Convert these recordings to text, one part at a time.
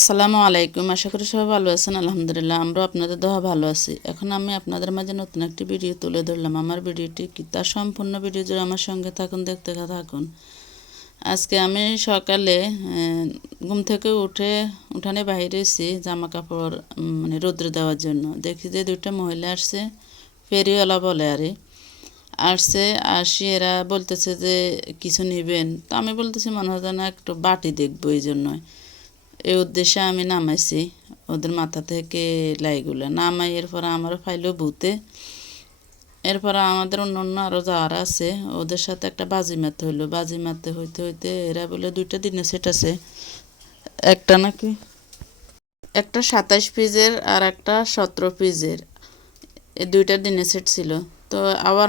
আসসালামু আলাইকুম। আশা করি সবাই ভালো আছেন। আলহামদুলিল্লাহ আমরা আপনাদের দোয়া ভালো আছি। এখন আমি আপনাদের মাঝে নতুন একটি ভিডিও তুলে ধরলাম। আমার ভিডিওটি কি তার সম্পূর্ণ ভিডিও জুড়ে আমার সঙ্গে থাকুন, দেখতে থাকুন। আজকে আমি সকালে ঘুম থেকে উঠানে বাইরে এসেছি জামা কাপড় মানে রোদ্রে দেওয়ার জন্য। দেখি যে দুইটা মহিলা আসছে, ফেরিওয়ালা বলে আরে আসছে। আসি এরা বলতেছে যে কিছু নেবেন, তো আমি বলতেছি মনে হয় যেন একটু বাটি দেখবো, এই জন্যই এই উদ্দেশ্যে আমি নামাইছি ওদের মাথা থেকে লাইগুলো নামাই। এরপরে আমারও ফাইলো ভূতে। এরপরে আমাদের অন্য অন্য আরও যারা আছে ওদের সাথে একটা বাজি মারতে হইলো। বাজি মারতে হইতে হইতে এরা বলে দুইটা দিনে সেট আছে, একটা নাকি একটা 27 পিসের আর একটা 17 পিসের, এই দুইটা দিনে সেট ছিল। তো আবার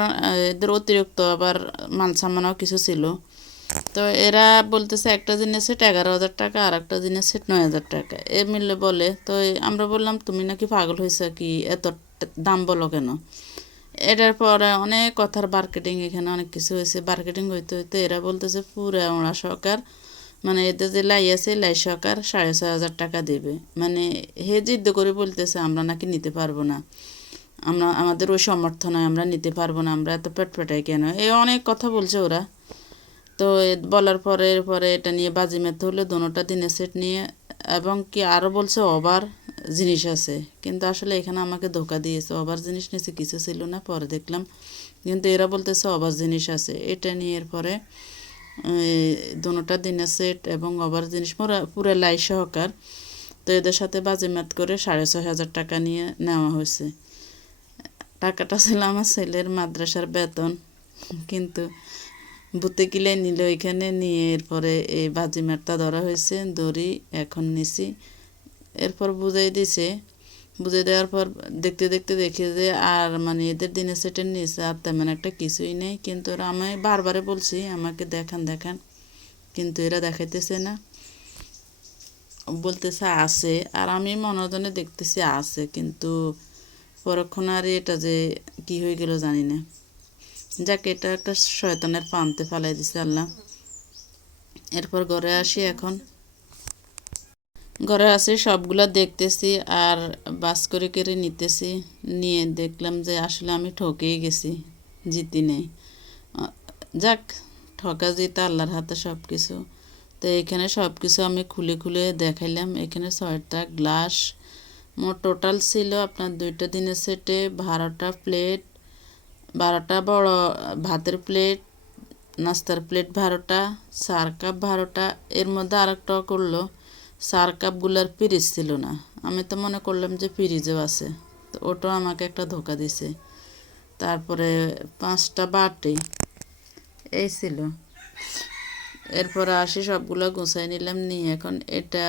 এদের অতিরিক্ত আবার মাল সামানও কিছু ছিল। তো এরা বলতেছে একটা জিনিস সেট 11,000 টাকা আর একটা জিনিস সেট 9,000 টাকা এ মিললে বলে। তো আমরা বললাম তুমি নাকি পাগল হয়েছে, কি এত দাম বলো কেন? এটার পরে অনেক কথার মার্কেটিং, এখানে অনেক কিছু হয়েছে। মার্কেটিং হইতে হইতে এরা বলতেছে পুরা ওরা সরকার, মানে এদের যে লাই আছে লাই সরকার 6,500 টাকা দেবে। মানে হে জিদ্দ করে বলতেছে আমরা নাকি নিতে পারবো না, আমাদের ওই সমর্থ নয়, আমরা নিতে পারবো না, আমরা এত পেটপেটাই কেন, এই অনেক কথা বলছে ওরা। তো বলার পরে এরপরে এটা নিয়ে বাজি মারতে হলো দোনোটা দিনের সেট নিয়ে। এবং কি আরও বলছে ওভার জিনিস আছে, কিন্তু আসলে এখানে আমাকে ধোকা দিয়েছে। ওভার জিনিস নিচে কিছু ছিল না, পরে দেখলাম, কিন্তু এরা বলতেছে ওভার জিনিস আছে। এটা নিয়ে এরপরে দোনোটা দিনের সেট এবং ওভার জিনিস পুরো লাই সহকার। তো এদের সাথে বাজিমাত করে 6,500 টাকা নিয়ে নেওয়া হয়েছে। টাকাটা ছিল আমার ছেলের মাদ্রাসার বেতন, কিন্তু ভূতে কিলাই নিল এখানে নিয়ে। এরপরে এই বাজি মারটা ধরা হয়েছে, দড়ি এখন নিছি। এরপর বুঝাই দিছে, বুঝে দেওয়ার পর দেখতে দেখতে দেখি যে আর মানে এদের দিনের সেটের নিচে আর তেমন একটা কিছুই নেই। কিন্তু ওরা আমি বারবারে বলছি আমাকে দেখান দেখান, কিন্তু এরা দেখাইতেছে না, বলতেছে আছে। আর আমি মনোজনে দেখতেছি আছে, কিন্তু পরক্ষণ আর এটা যে কি হয়ে গেল জানি না। যাক, এটা একটা শয়তানের পান্তে ফালাই দিছে আল্লাহ। এরপর ঘরে আসি। এখন ঘরে আসি সবগুলা দেখতেছি আর বাস করে করে নিতেছি। নিয়ে দেখলাম যে আসলে আমি ঠকেই গেছি, জিতি নেই। যাক, ঠকা জিতা আল্লাহর হাতে সব কিছু। তো এখানে সব কিছু আমি খুলে খুলে দেখাইলাম। এখানে 6টা গ্লাস, মোট টোটাল ছিল আপনার দুইটা দিনের সেটে 12টা প্লেট, 12টা বড় ভাতের প্লেট, নাস্তার প্লেট 12টা, 4 কাপ 12টা। এর মধ্যে আরেকটাও করলো, 4 কাপগুলোর পিরিজ ছিল না। আমি তো মনে করলাম যে পিরিজও আছে, তো ওটাও আমাকে একটা ধোকা দিছে। তারপরে 5টা বাটি, এই ছিল। এরপরে আসি সবগুলো গুছাই নিলাম, নিয়ে এখন এটা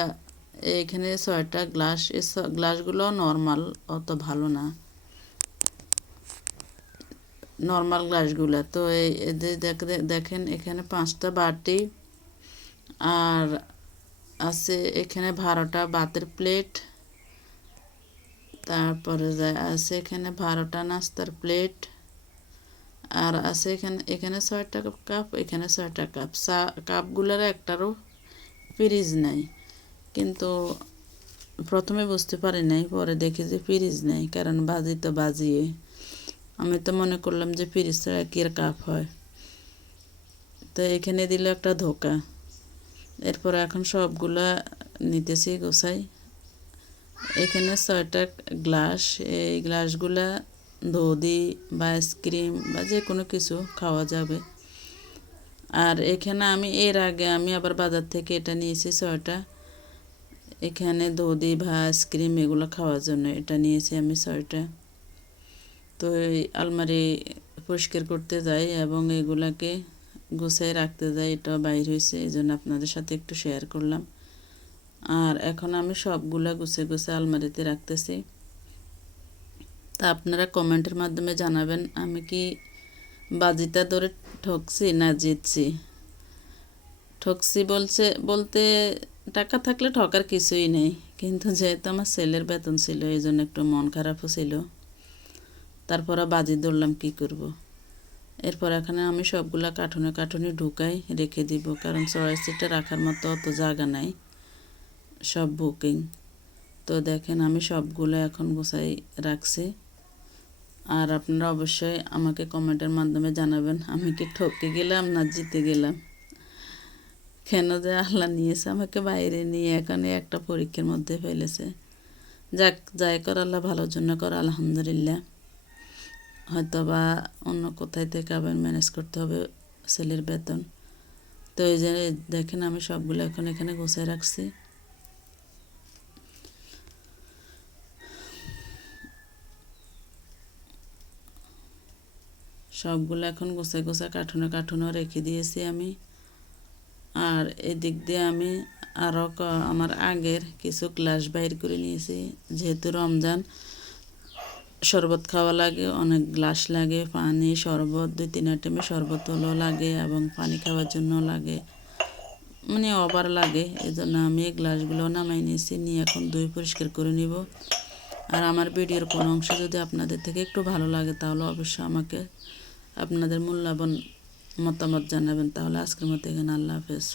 এখানে 6টা গ্লাস। এই গ্লাসগুলো নর্মাল, অত ভালো না, নর্মাল গ্লাসগুলো। তো এই দেখেন এখানে 5টা বাটি আর আছে এখানে 12টা ভাতের প্লেট। তারপরে আছে এখানে 12টা নাস্তার প্লেট। আর আছে এখানে এখানে 6টা কাপ, এখানে 6টা কাপ। কাপগুলোর একটারও পিরিজ নাই, কিন্তু প্রথমে বুঝতে পারি নাই, পরে দেখি যে পিরিজ নেই, কারণ বাজি তো বাজিয়ে। আমি তো মনে করলাম যে পিরিজ ছাড়া কি আর কাপ হয়। তো এখানে দিল একটা ধোকা। এরপর এখন সবগুলা নিতেছি গোছাই। এখানে 6টা গ্লাস, এই গ্লাসগুলা দধি বা আইসক্রিম বা যে কোনো কিছু খাওয়া যাবে। আর এখানে আমি এর আগে আমি আবার বাজার থেকে এটা নিয়েছি 6টা। এখানে দধি বা আইসক্রিম এগুলো খাওয়ার জন্য এটা নিয়েছি আমি 6টা। তো এই আলমারি পরিষ্কার করতে যাই এবং এগুলাকে গুছিয়ে রাখতে যাই, এটা বাইর হয়েছে, এই জন্য আপনাদের সাথে একটু শেয়ার করলাম। আর এখন আমি সবগুলা গুছিয়ে গুছিয়ে আলমারিতে রাখতেছি। তা আপনারা কমেন্টের মাধ্যমে জানাবেন আমি কি বাজিটা ধরে ঠকছি না জিতছি। ঠকছি বলতে টাকা থাকলে ঠকার কিছুই নেই, কিন্তু যেহেতু আমার ছেলের বেতন ছিল এই জন্য একটু মন খারাপও ছিল। তারপরে বাজি ধরলাম কি করব। এরপর এখানে আমি সবগুলা কার্টুনে কার্টুনে ঢুকাই রেখে দিব, কারণ চড়াই সিটে রাখার মতো অত জায়গা নাই। সব বুকিং। তো দেখেন আমি সবগুলো এখন গোছাই রাখছি। আর আপনারা অবশ্যই আমাকে কমেন্টের মাধ্যমে জানাবেন আমি কি ঠকে গেলাম না জিতে গেলাম। কেন যে আল্লাহ নিয়েছে আমাকে বাইরে নিয়ে এখানে একটা পরীক্ষার মধ্যে ফেলেছে। যাক, যাই কর আল্লাহ ভালোর জন্য কর, আলহামদুলিল্লাহ। হয়তো বা অন্য কোথায় থেকে আবার ম্যানেজ করতে হবে ছেলের বেতন। তো এই যে দেখেন আমি সবগুলো এখন এখানে গুছিয়ে রাখছি। সবগুলো এখন গোছায় গোছায় কার্টুনে রেখে দিয়েছি আমি। আর এদিক দিয়ে আমি আরও আমার আগের কিছু গ্লাস বাইর করে নিয়েছি। যেহেতু রমজান, শরবত খাওয়া লাগে, অনেক গ্লাস লাগে, পানি শরবত 2-3 আইটেমে শরবত হলো লাগে এবং পানি খাওয়ার জন্য লাগে, মানে ওভার লাগে। এই জন্য আমি এই গ্লাসগুলো নামাই নিয়েছি, নিয়ে এখন ধুয়ে পরিষ্কার করে নিব। আর আমার ভিডিওর কোনো অংশ যদি আপনাদের থেকে একটু ভালো লাগে তাহলে অবশ্যই আমাকে আপনাদের মূল্যবান মতামত জানাবেন। তাহলে আজকের মতো এখানে, আল্লাহ হাফেজ।